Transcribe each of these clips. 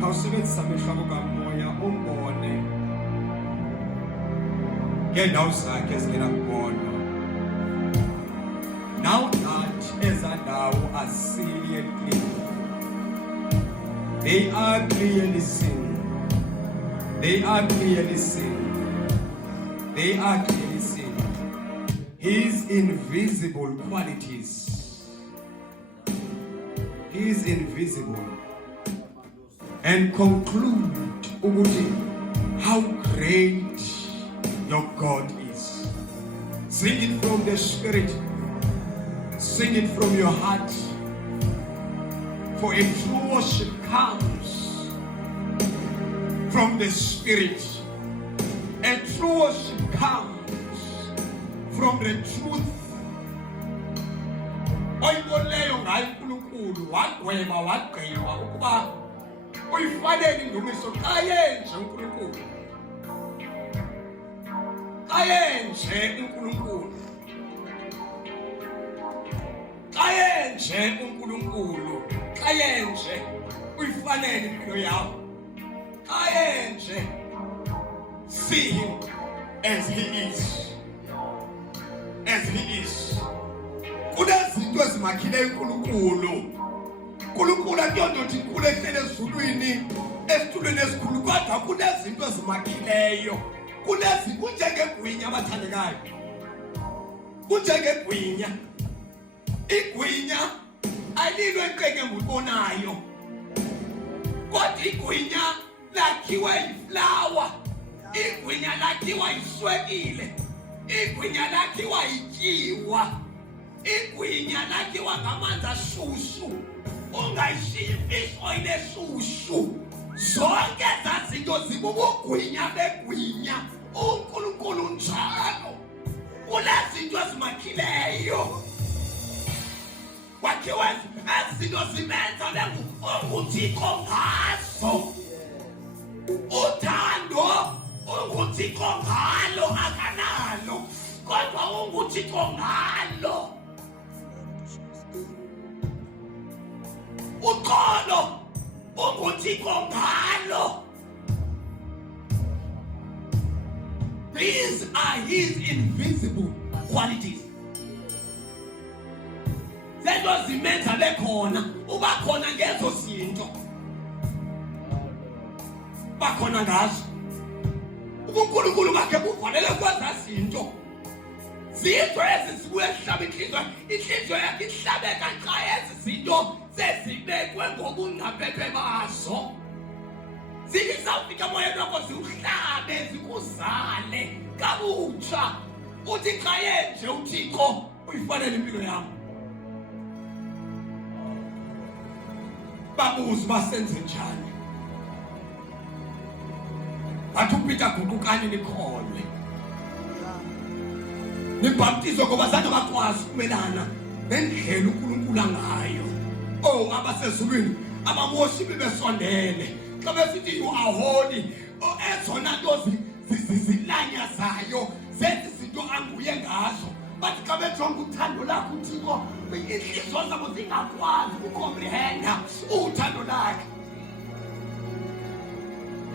khawusebenzisa amehlo akho kamoya umbone ngeendawo zakhe ezingena kubonwa. Now that ezaa ndawo are seen and clean, they are clearly seen. They are clearly seen. They are clearly seen. His invisible qualities. His invisible. And conclude ukuthi how great your God is. Sing it from the spirit. Sing it from your heart. For a true worship comes from the spirit. A true worship comes from the truth. Oyiboleyo ngayo uNkulunkulu wagweba wagqiba ukuba uyifanele indumiso xa yenje uNkulunkulu. Xa yenje uNkulunkulu. Xa yenje uNkulunkulu. Xa yenje uyifanele impilo yakho. Xa yenje see him as he is. As he is. Kunezinto ezimakhileyo uNkulunkulu. uNkulunkulu akuyonto nje inkulu ehlele ezulwini esitulweni esikhulu, kodwa kunezinto ezimakhileyo. Kunjengebhwinya abathandekayo. Kunjengebhwinya. Igwinya alilo enqeke ngubonayo. Kodwa igwinya lakhiwa yiflower. Igwinya lakhiwa yiswekile. Igwinya lakhiwa yityiwa. Igwinya lakhiwa ngamanzi ashushu. Ungayishiyi ifish oil eshushu. Zonke ezaa zinto zibubugwinya begwinya. uNkulunkulu njalo unezinto ezimakhileyo. Wakhiwe ezinto zimenza unguThixo ngazo. Uthando unguThixo ngalo akanalo, kodwa unguThixo ngalo. Uxolo unguThixo ngalo. These are his invisible qualities. Lezo zimenza bekhona, ubakhona ngezo zinto. Bakhona ngazo. uNkulunkulu bakhe kufanele kwenza izinto. Zinto ezizibuye zihlaba inhliziyo yakhe ihlabeka xa ezi zinto sezibekwe ngobungcaphethe bazo. Zizawufika emoyeni wakho ziwuhlabe zikuzale kabutsha. Uthi xa yenje uThixo uyifanele impilo yakho. Babuze basenze njani. Athi uPeter guqukani nikholwe. Nibhaptizwe ngoba zange bakwazi ukumelana nendlela uNkulunkulu ngayo. Oh, abasezulwini abaworship besondele. Xa besithi you are holy, ezona nto zilanyazayo zenze izinto anguye ngazo. Bathi xa bejonga uthando lakho uThixo, inhliziyo zabo zingakwazi ukucomprehenda uthando lakhe.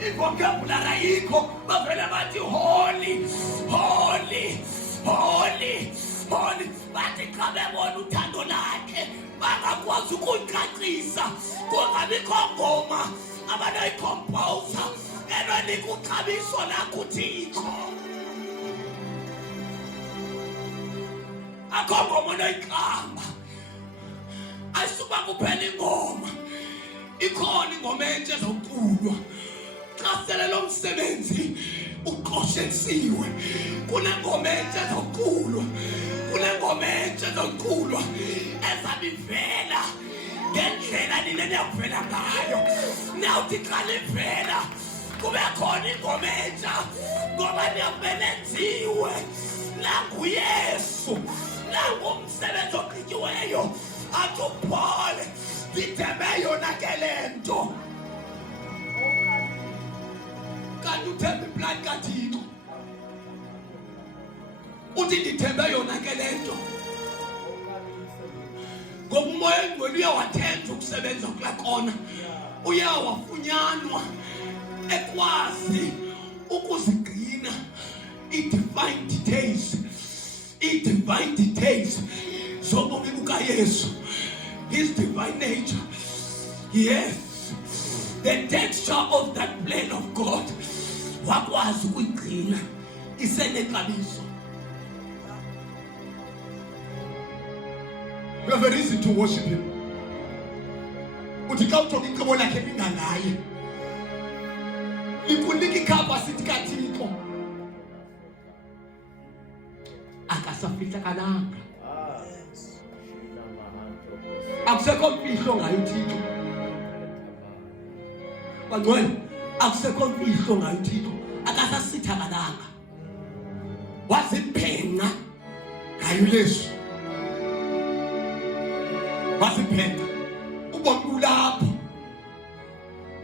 Ivokabulari ayikho, bavele bathi holy, holy, holy, holy. Bathi xa bebona uthando lakhe bangakwazi ukulicacisa. Kungabikho ngoma abanoyikhompoza enonika uxabiso lakho uThixo. Akho ngoma onoyiqamba. Ayisuba kuphela ingoma. Ikhona ingoma entsha ezoculwa. Xa sele lo msebenzi uqoshelisiwe, kunengoma entsha ezoculwa. Kunengoma entsha ezoculwa ezabivela ngendlela nina niyakuvela ngayo. Nawuthi xa livela kube khona ingoma entsha ngoba niyakubenenziwe. NanguYesu, nangumsebenzi ogqityiweyo. Athi uPaul ndithembe yona ke le nto. Kanti uthemba iplani kaThixo. Uthi ndithembe yona ke le nto. Ngoba uMoya Oyingcwele uyawathenja ukusebenza kulaa kona. uyawafunyanwa ekwazi ukuzigcina i-divine details zobomi bukaYesu, his divine nature. Yes, the texture of that plan of God wakwazi ukuyigcina isenexabiso. You have a reason to worship him. Uthi xa ujonga icebo lakhe linganaye likunika icapacity kaThixo akasafihlakalanga. Akusekho mfihlo ngayo uThixo. Bangcwele, akusekho mfihlo ngayo uThixo, akasasithakalanga. Wazibhenqa ngayo leso. Wasibhenqa ubomi ulapho.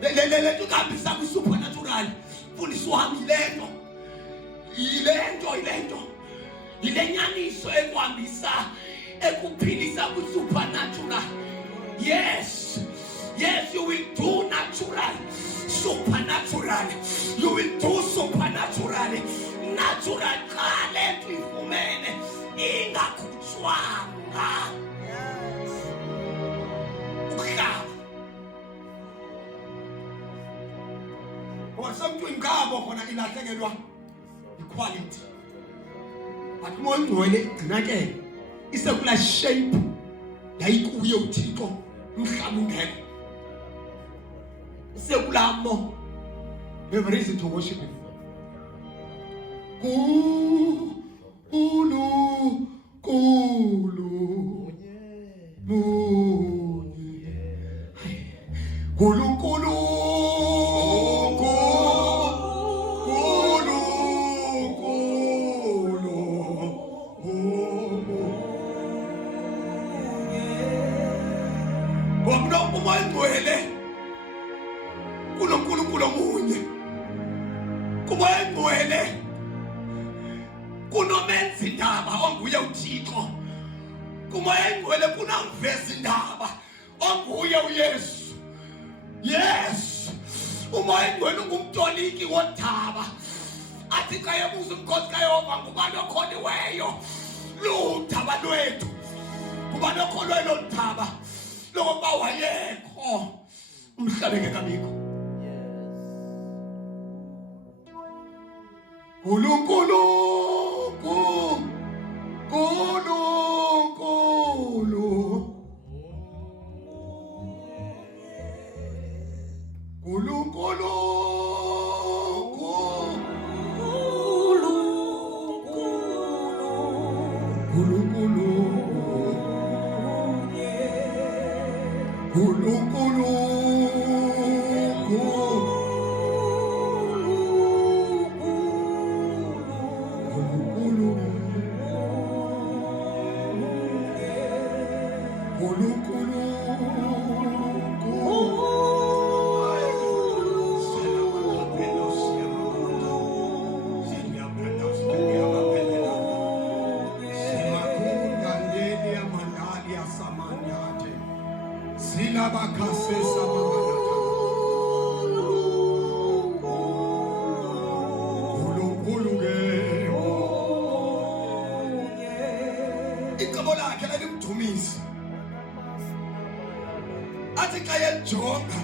Le nto kuhambisa kwi-supernatural. Fundisa uhambe yile nyaniso ekuhambisa ekuphilisa kwi-supernatural. Yes, you will do natural, supernatural. You will do supernatural. Natural xa le nto ifumene ingakhutshwanga. Wasemntwini ngabo khona ilahlekelwa equality. But umoya ongcwele igcinakele isekula shape yayikuye uThixo umhlaba ungekho. Isekulamo. We have a reason to worship him. Kunomenza indaba onguye uThixo. Kumoya engcwele kunamveza indaba onguye uYesu. Yes, umoya engcwele ungumtoliki wodaba. Athi xa ebuza uNkosi kaYehova ngubani okholiweyo ludaba lwethu. Ngubani okholwe lo daba lokuba wayekho umhlabeke kabikho. Nkulunkulu icebo lakhe lalimdumisa. Athi xa elijonga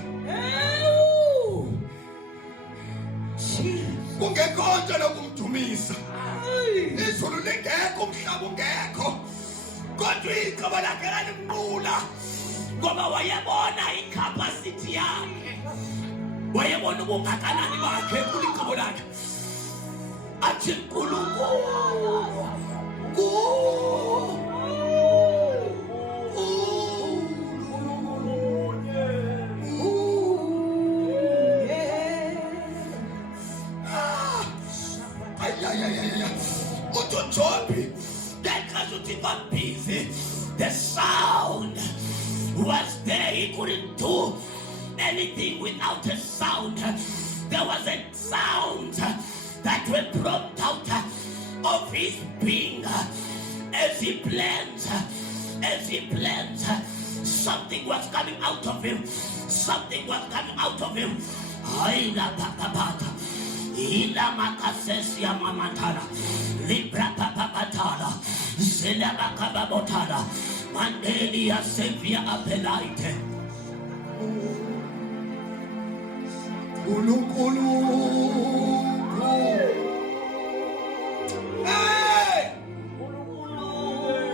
kungekho nto lokumdumisa. Izulu lingekho, umhlaba ungekho, kodwa icebo lakhe lalimnqula ngoba wayebona icapacity yakhe, wayebona ubungakanani bakhe kulicebo lakhe. Athi Nkulunkulu busy. The sound was there. He couldn't do anything without a sound. There was a sound that will prompt out of his being as he plans Something was coming out of him. Something was coming out of him. Aila papapata. Ila makasesia mamatala. Libra papapatala. Zela makababotala. Mandelia sevia apelaite. Kulu kulu. Hey!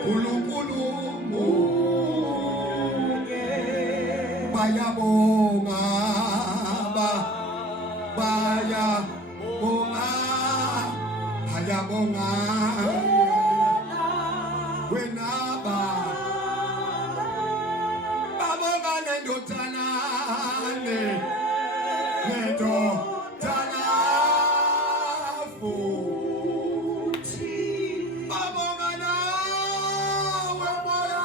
Kulu kulu. Baya bonga ba. Baya bonga. Baya bonga. Wenaba. Babonga nendo tanane. Nendo tanafu. Babonga na wemoya.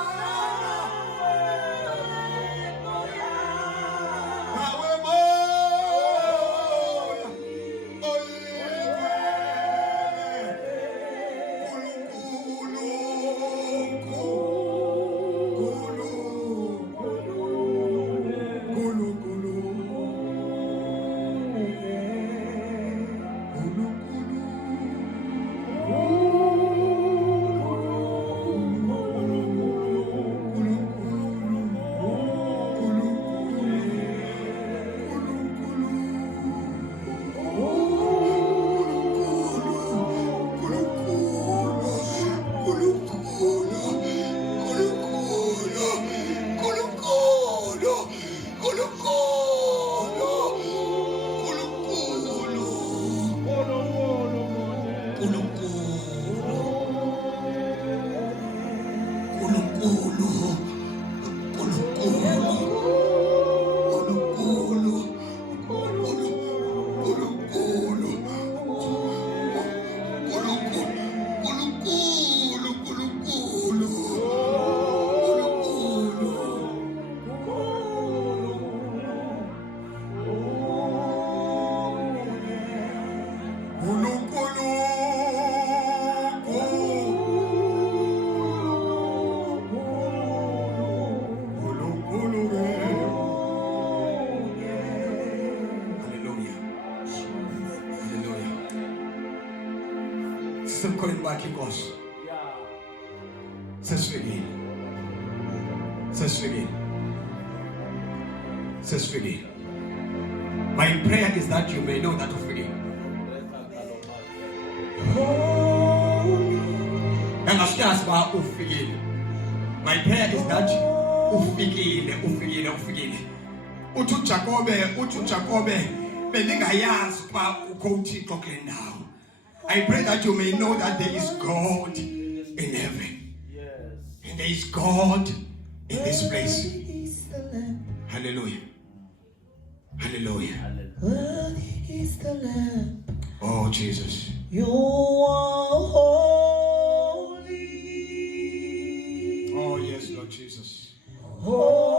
Going back in us. Says again. Says again. Says again. My prayer is that you may know that of again. And as far as my prayer is that Utu Jacobe, Belinga Yas pa ukoti talking now. I pray that you may know that there is God in heaven. Yes. And there is God in this place. Hallelujah. Hallelujah. Worthy is the Lamb. Oh, Jesus. You are holy. Oh, yes, Lord Jesus. Holy.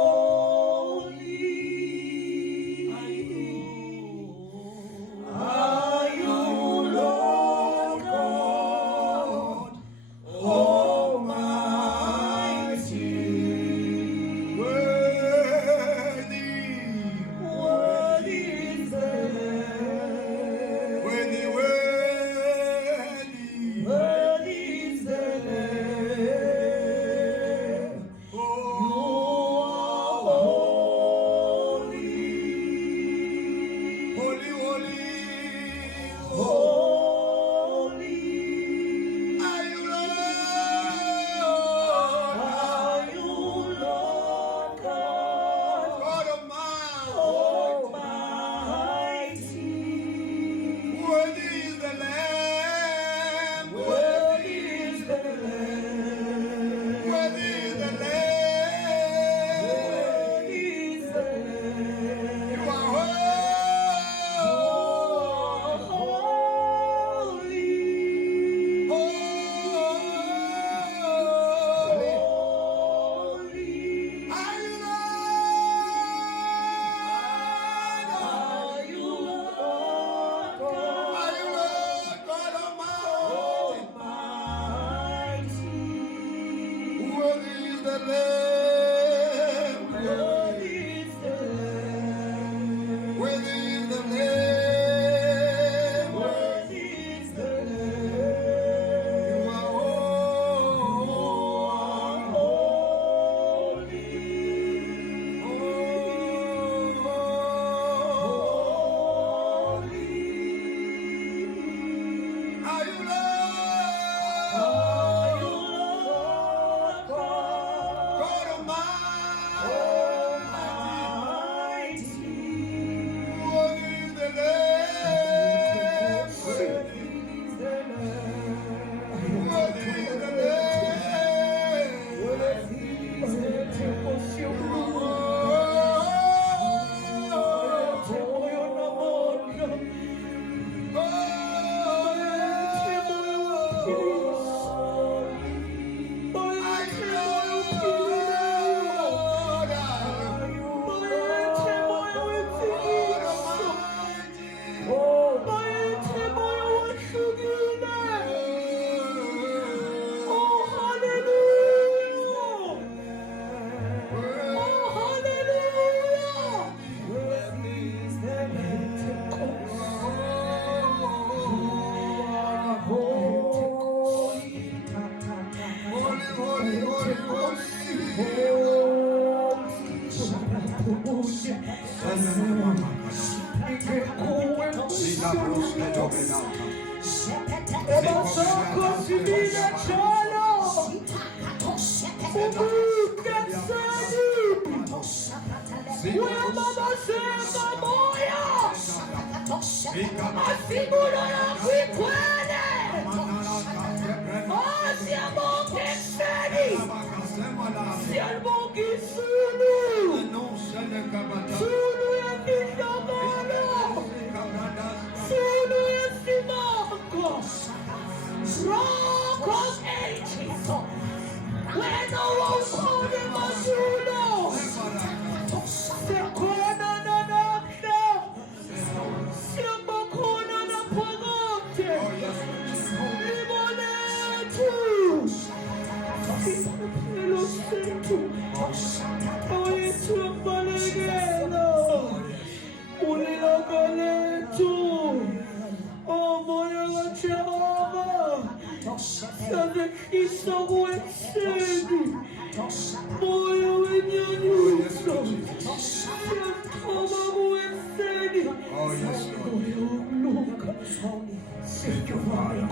Thank you, Father.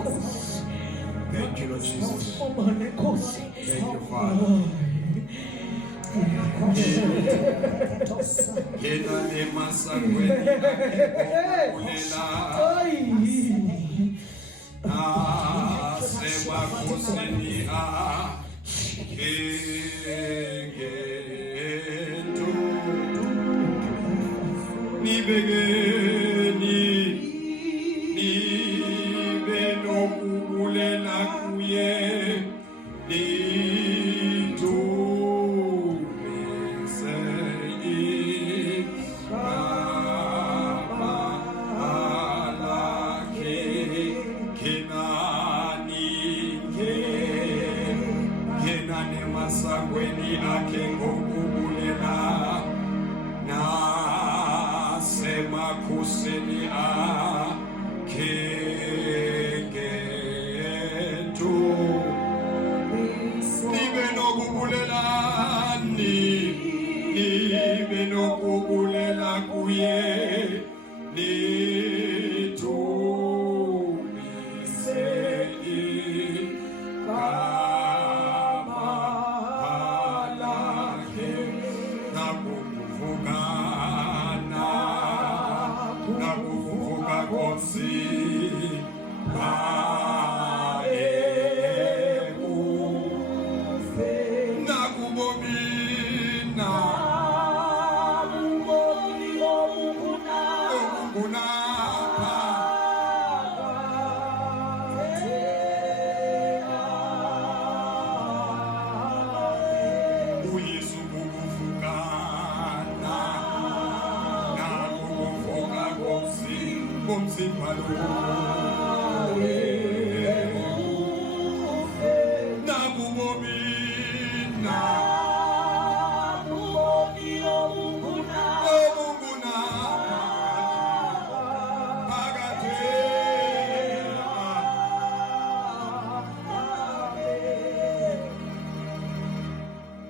Thank you, Lord Jesus. Thank you, Father.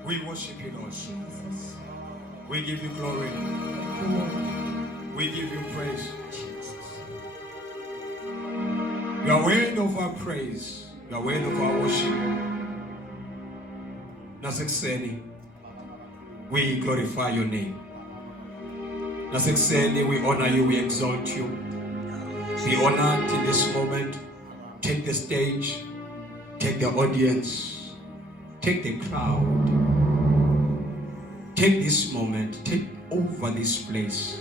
We worship you, Lord. We give you glory. We give you praise. You are worthy of our praise. You are worthy of our worship. Nasekuseni, we glorify your name. Nasekuseni, we honor you, we exalt you. Be honored in this moment. Take the stage, take the audience, take the crowd. Take this moment, take over this place.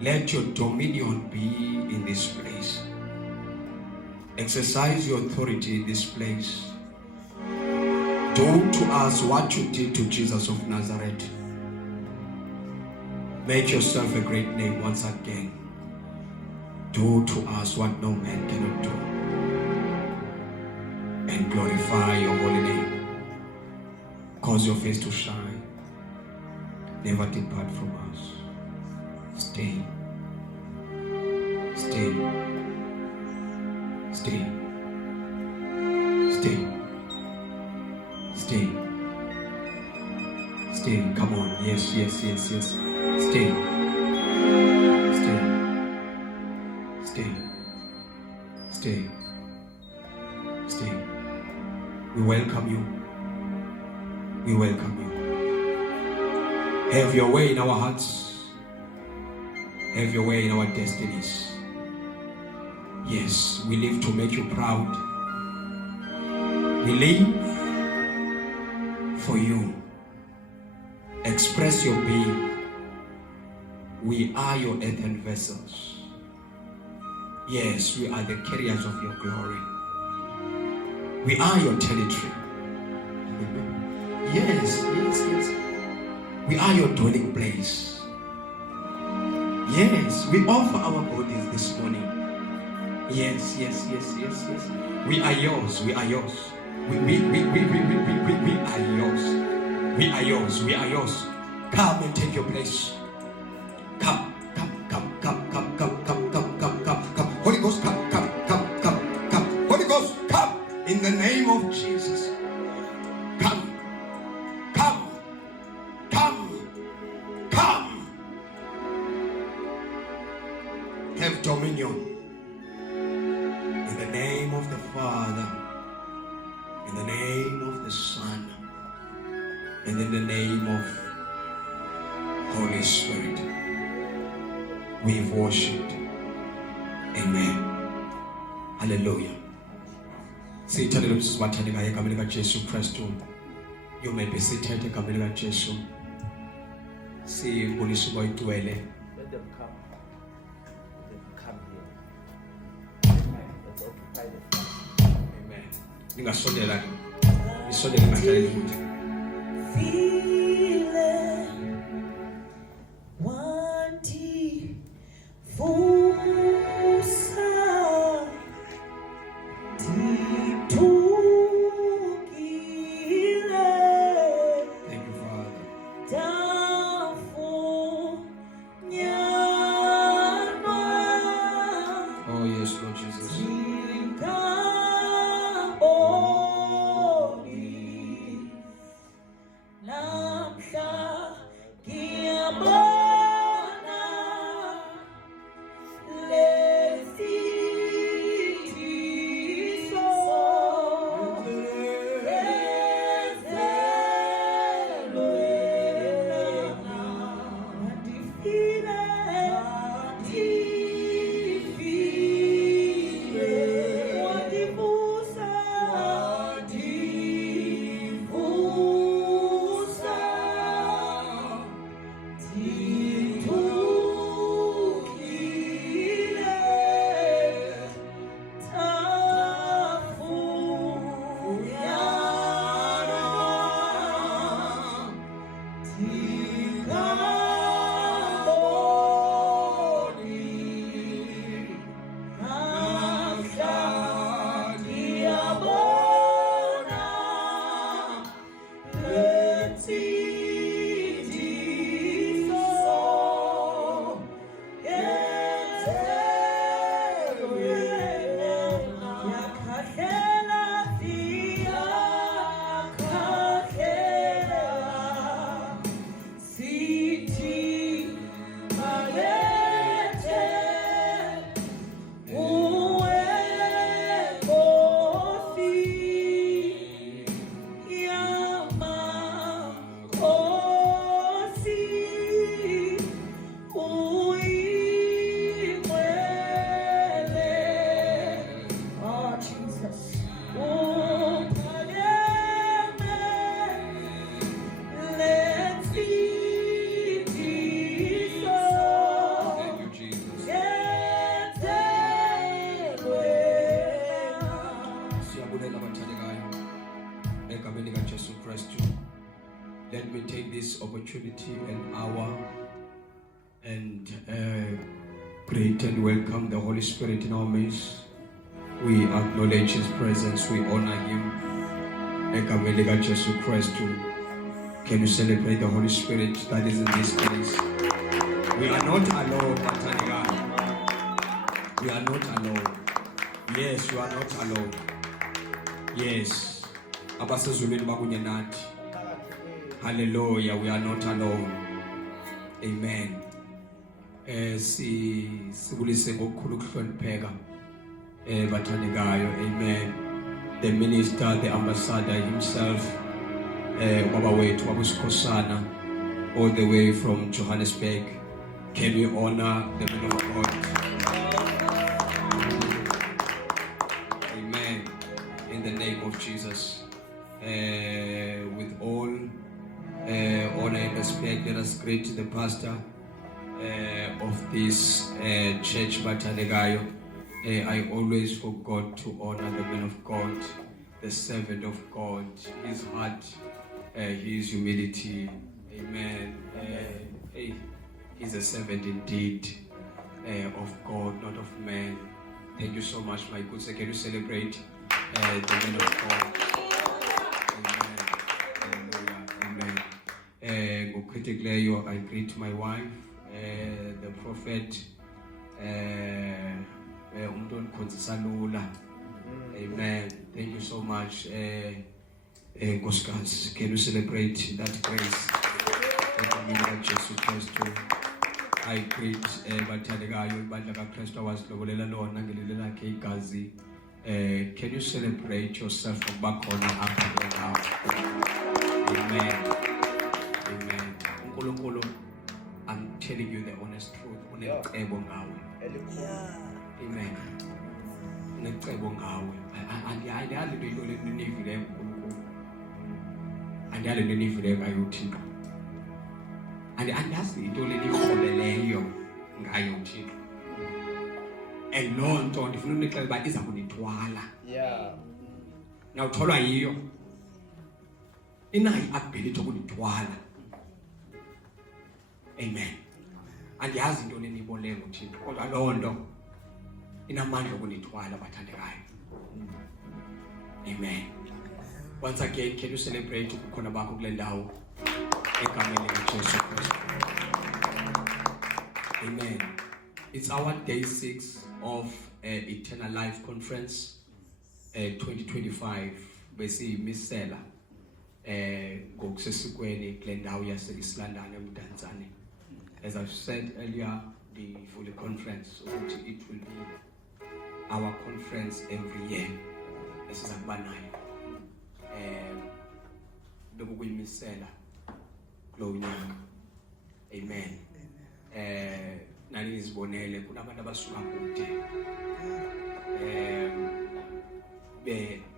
Let your dominion be in this place. Exercise your authority in this place. Do to us what you did to Jesus of Nazareth. Make yourself a great name once again. Do to us what no man cannot do. And glorify your holy name. Cause your face to shine. Never depart from us. Stay. Stay. Stay. Stay. Stay. Stay. Come on. Yes, yes, yes, yes. Stay. Stay. Stay. Stay. We welcome you. We welcome you. Have your way in our hearts. Have your way in our destinies. Yes, we live to make you proud. We live for you. Express your being. We are your earthen vessels. Yes, we are the carriers of your glory. We are your territory. Yes. We are your dwelling place. Yes, we offer our bodies this morning. Yes. We are yours. We are yours. We are yours. We are yours. We are yours. Come and take your place. Come. Holy Ghost, come. Holy Ghost, come. In the name of Jesus. Come. Have dominion. In the name of the Father. In the name of the Son. And in the name of Holy Spirit. We've worshipped. Amen. Hallelujah. Siyithandele umsisi wathandekayo egameni likaJesu Kristu. You may be seated egameni likaJesu. Siyibonisa uba igcwele. Let them come. Let them come here. Let's occupy the front. Amen. Ningasondela. Isondele ngahlaleli ukuthi. Let me take this opportunity and hour and greet and welcome the Holy Spirit in our midst. We acknowledge His presence. We honor Him. Can you celebrate the Holy Spirit that is in this place? We are not alone, Mataniga. We are not alone. Yes, you are not alone. Yes. Hallelujah, we are not alone. Amen. Sibulise ngokukhulu ukuhlonipheka Bathandekayo, amen. The minister, the ambassador himself, Baba wethu wabusikhosana, all the way from Johannesburg. Can we honor the man of God? Amen. In the name of Jesus. With all honor and respect, let us greet the pastor of this church, Bathandekayo. I always forgot to honor the man of God, the servant of God, his heart, his humility. Amen. He's a servant indeed of God, not of man. Thank you so much, my good sir. Can you celebrate the man of God? Amen. Amen. I greet my wife, the prophet. Amen. Thank you so much. Goskans, can you celebrate that grace? Jesus Christ. I greet Bathandekayo, Ibandla Christ was Lobolela Lona, Ngelila Gazi. Can you celebrate yourself from back on after now? Amen. Amen. I'm telling you the honest truth. Amen. Ngicebo ngawe andiyali into lenivileyo uNkulunkulu andiyali lenivileyo kayothixo andiyazi into lenirhobeleyo ngayo uThixo and loo nto ndifuna unixelela uba iza kunithwala nawutholwa yiyo inayo i-ability yokunithwala. Amen. Andiyazi into leniboleyo uThixo kodwa loo nto inamandla okunithwala Bathandekayo. Amen. Once again, can you celebrate ukukhona bakho kule ndawo egameni likaJesu Kristu? Amen. It's our day 6 of Eternal Life Conference 2025. Besiyimisela ngokusesikweni kule ndawo yase-East London eMdantsane. As I've said earlier, the Full Conference, it will be our conference every year. This is Akbanayo. Bekuyimisela kulo nyaka. Amen. Nani izibonele kunabantu abasuka kude.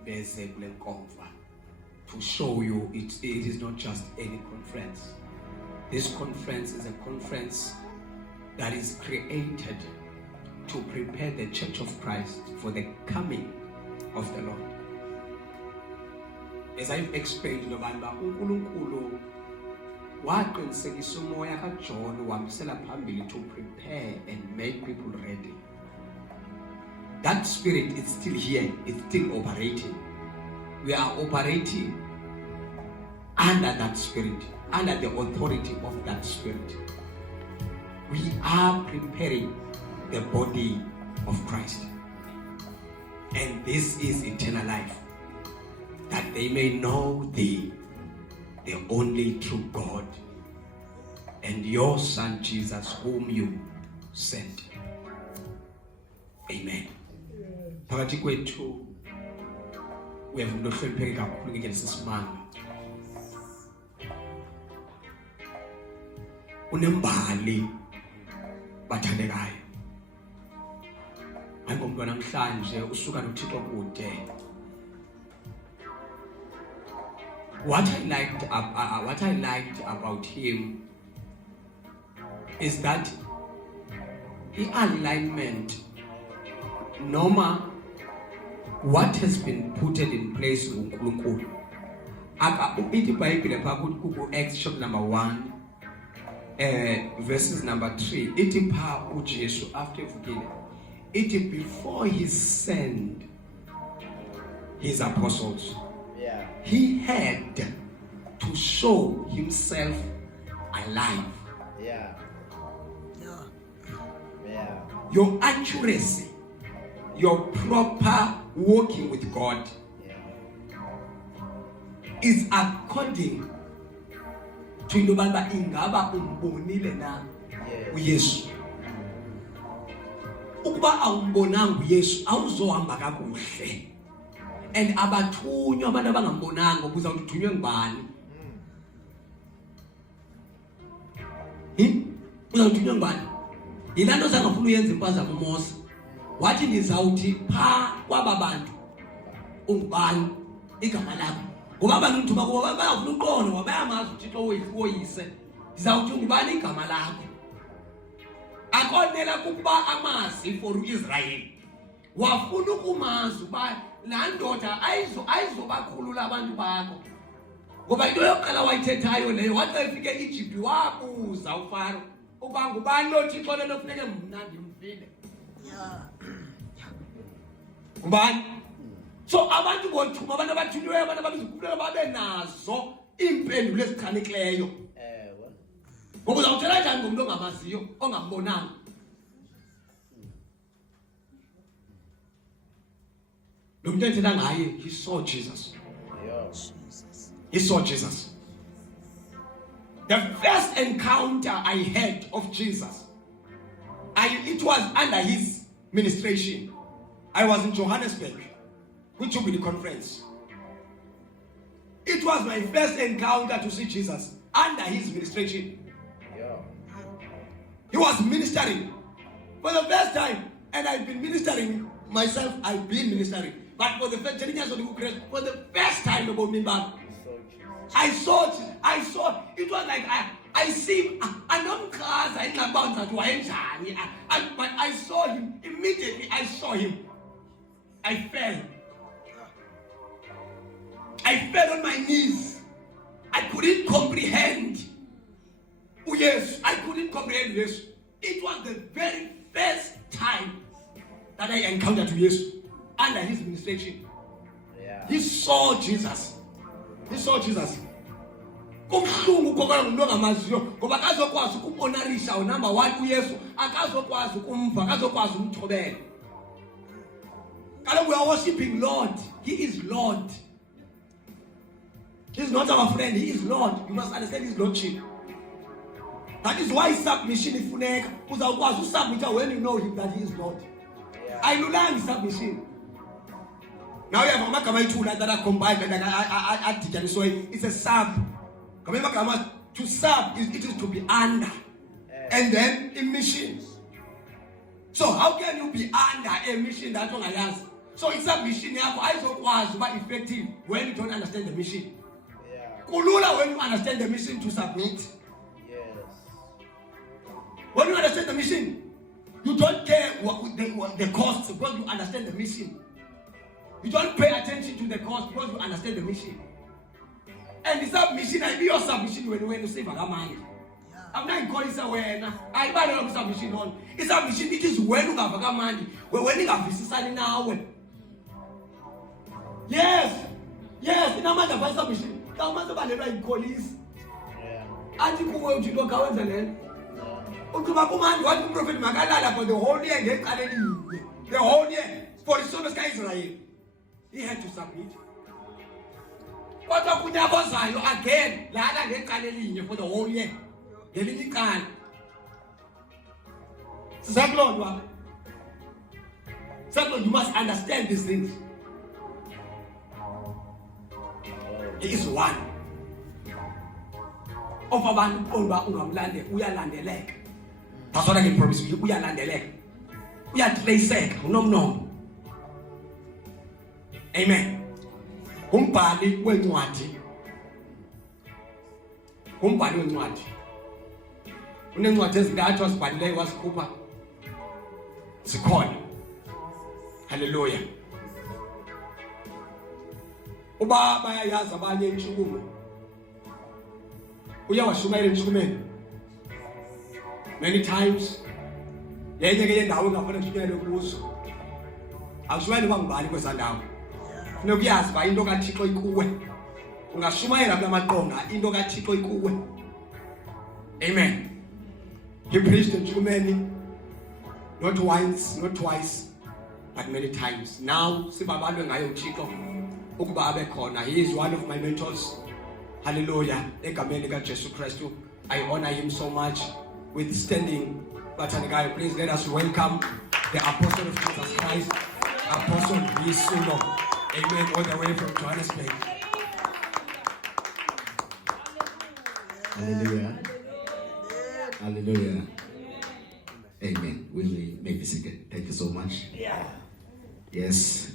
Beze kule nkonfa to show you it is not just any conference. This conference is a conference that is created to prepare the Church of Christ for the coming of the Lord. As I've explained, uNkulunkulu waqinisekisa umoya kaJohn wamisela phambili to prepare and make people ready. That spirit is still here, it's still operating. We are operating under that spirit, under the authority of that spirit. We are preparing the body of Christ. And this is eternal life, that they may know thee, the only true God, and your Son Jesus, whom you sent. Amen. Phakathi kwethu uyavumelana uhlonipheke kakhulu ngendlela sesimanga. Unembali Bathandekayo. Angomntwana namhlanje usuka noThixo kude. What I liked about him is that the alignment, noma what has been put in place uNkulunkulu. Ithi iBhayibhile phaa ku Acts chapter number 1 verses number 3. Ithi phaa uJesu after evukile. Ithi before he sent his apostles, he had to show himself alive. Your accuracy, your proper walking with God is according to into yokuba ingaba umbonile na uYesu. ukuba awumbonanga uYesu awuzohamba kakuhle. And abathunywa abantu abangambonanga ukuze uthunywe ngubani? Uzawuthunywa ngubani? Yilanto sangafuna uyenza impazamo uMose. Wathi ndizawuthi pha kwaba bantu ungubani igama lakho. Ngoba abantu bakuba bayafuna uqondo ngoba bayamazi uThixo wethu woyise. Ndizawuthi ungubani igama lakho. Akonela kuba amazi for Israel. Wafuna ukumazi uba la ndoda ayizobakhulula abantu bakho. Ngoba into yokuqala wayithethayo leyo wathi efike eEgypt wabuza uFaro uba ngubani lo Thixo lo kufuneke mna ndimfile. Ngubani? So abantu ngothuma abantu abathunyiweyo abantu ababizokufuneka babe nazo iimpendulo ezichanekileyo. Ngoba uzawuthela njani ngomuntu ongamaziyo ongambonanga? Lo muntu ethetha ngaye, he saw Jesus. He saw Jesus. The first encounter I had of Jesus, it was under his ministration. I was in Johannesburg, which will be the conference. It was my first encounter to see Jesus under his ministration. He was ministering for the first time, and I've been ministering myself. I've been ministering, but for the first 10 years of the Christ, for the first time about me back, I saw. It was like I see. I don't cause. I didn't bounce at Waenjani. But I saw him immediately. I saw him. I fell. I fell on my knees. I couldn't comprehend. Oh yes, I couldn't comprehend this. It was the very first time that I encountered Jesus under his ministration. Yeah. He saw Jesus. He saw Jesus. Kumhlungu kokala umuntu ongamaziyo ngoba akazokwazi ukubonarisha number 1 uYesu, akazokwazi ukumva, akazokwazi umthobela. Kaloku we are worshiping Lord. He is Lord. He is not our friend. He is Lord. You must understand his lordship. That is why submission is funeka. Uzawukwazi usubmit when you know him that he is Lord. Ayilulanga submission. Now you have amagama ayithula that are combined and adityaniswe. It's a sub. To serve it is to be under. And then in missions. So how can you be under a mission that one has? So it's a mission yakho but effective when you don't understand the mission. Kulula when you understand the mission to submit. When you understand the mission, you don't care what the cost because you understand the mission. You don't pay attention to the cost because you understand the mission. And the submission, I be your submission when you save a man. I'm not calling it when I buy your submission on. It's submission, it is when you have a man. When you have this now. Yes, in a matter of submission. How much about the police? I think we'll go go and then. Ukubakumani what prophet Magalala for the whole year get the whole year for the son of Israel. He had to submit. What again? Lala get for the whole year. The little can. Second, you must understand these things. He is one. Of a man ungamlande uyalandeleka. That's what I can promise you. Uyalandeleka. Uyatraceka unomnomo. Amen. Umbhali wencwadi. Unencwadi ezintathu azibhalileyo wasikhupha. Sikhona. Hallelujah. Uba bayayazi abanye intshukumo. Uyawashumayela entshukumeni. Many times yenye ke yendawo engafuna kushumayele kuzo. Awushumayeli kwangubani kwesandawo. Kufuneka uyazi ba into kaThixo ikuwe. Ungashumayela kulamaqonga into kaThixo ikuwe. Amen. He preached entshukumeni not once, not twice, but many times. Now sibabalwe ngayo uThixo ukuba abe khona. He is one of my mentors. Hallelujah. Egameni kaJesu Kristu. I honor him so much with standing. But please let us welcome the Apostle of Jesus Christ, Apostle Bisuno. Amen. All the way from Johannesburg. Hallelujah. Hallelujah. Amen. We may be second. Thank you so much. Yeah. Yes.